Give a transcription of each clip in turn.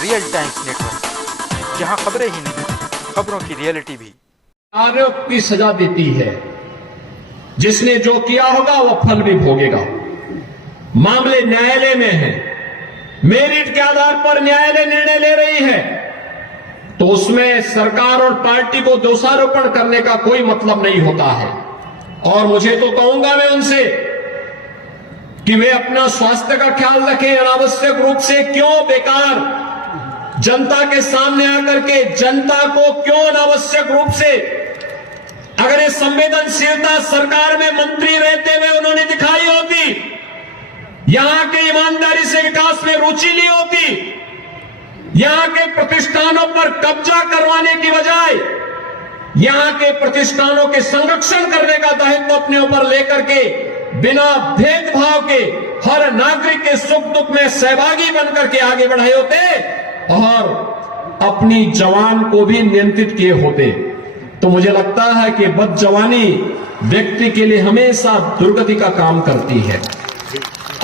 Real times network, जहां खबरें ही नहीं, खबरों की रियलिटी भी। आरोप की सजा देती है। जिसने जो किया होगा वह फल भी भोगेगा। मामले न्यायालय में है, मेरिट के आधार पर न्यायालय निर्णय ले रही है, तो उसमें सरकार और पार्टी को दोषारोपण करने का कोई मतलब नहीं होता है। और मुझे तो कहूंगा मैं उनसे कि वे अपना स्वास्थ्य का ख्याल रखें। अनावश्यक रूप से क्यों बेकार जनता के सामने आकर के जनता को क्यों अनावश्यक रूप से, अगर ये संवेदनशीलता सरकार में मंत्री रहते हुए उन्होंने दिखाई होती, यहां के ईमानदारी से विकास में रुचि ली होती, यहां के प्रतिष्ठानों पर कब्जा करवाने की बजाय यहां के प्रतिष्ठानों के संरक्षण करने का दायित्व अपने ऊपर लेकर के बिना भेदभाव के हर नागरिक के सुख दुख में सहभागी बनकर के आगे बढ़े होते और अपनी जवान को भी नियंत्रित किए होते, तो मुझे लगता है कि बदजवानी व्यक्ति के लिए हमेशा दुर्गति का काम करती है।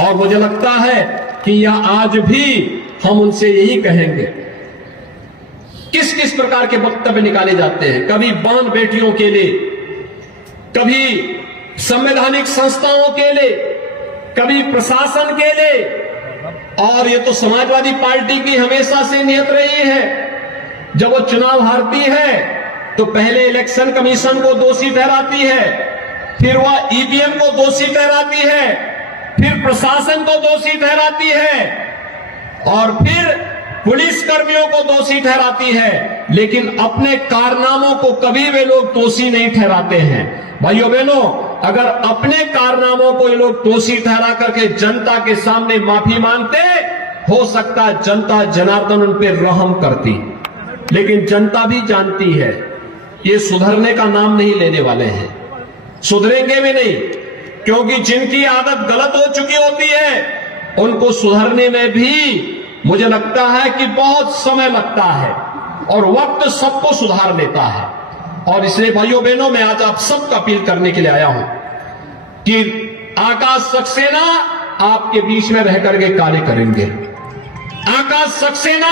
और मुझे लगता है कि यह आज भी हम उनसे यही कहेंगे। किस किस प्रकार के वक्तव्य निकाले जाते हैं, कभी बांध बेटियों के लिए, कभी संवैधानिक संस्थाओं के लिए, कभी प्रशासन के लिए। और ये तो समाजवादी पार्टी की हमेशा से नियत रही है। जब वो चुनाव हारती है तो पहले इलेक्शन कमीशन को दोषी ठहराती है, फिर वह ईवीएम को दोषी ठहराती है, फिर प्रशासन को दोषी ठहराती है और फिर पुलिस कर्मियों को दोषी ठहराती है, लेकिन अपने कारनामों को कभी वे लोग दोषी नहीं ठहराते हैं। भाइयों बहनों, अगर अपने कारनामों को ये लोग दोषी ठहरा करके जनता के सामने माफी मांगते, हो सकता है जनता जनार्दन उन पर रहम करती। लेकिन जनता भी जानती है ये सुधरने का नाम नहीं लेने वाले हैं, सुधरेंगे भी नहीं, क्योंकि जिनकी आदत गलत हो चुकी होती है उनको सुधरने में भी मुझे लगता है कि बहुत समय लगता है और वक्त सबको सुधार लेता है। और इसलिए भाइयों बहनों, मैं आज आप सबको अपील करने के लिए आया हूं कि आकाश सक्सेना आपके बीच में रह करके कार्य करेंगे। आकाश सक्सेना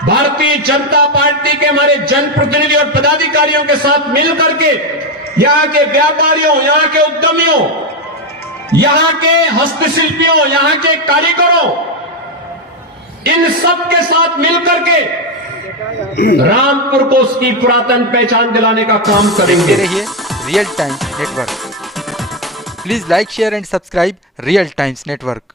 भारतीय जनता पार्टी के हमारे जनप्रतिनिधि और पदाधिकारियों के साथ मिलकर के यहां के व्यापारियों, यहां के उद्यमियों, यहां के हस्तशिल्पियों, यहां के कारीगरों, इन सब के साथ मिलकर के रामपुर को उसकी पुरातन पहचान दिलाने का काम करेंगे। रहिए real times network. Please like, share and subscribe real times network.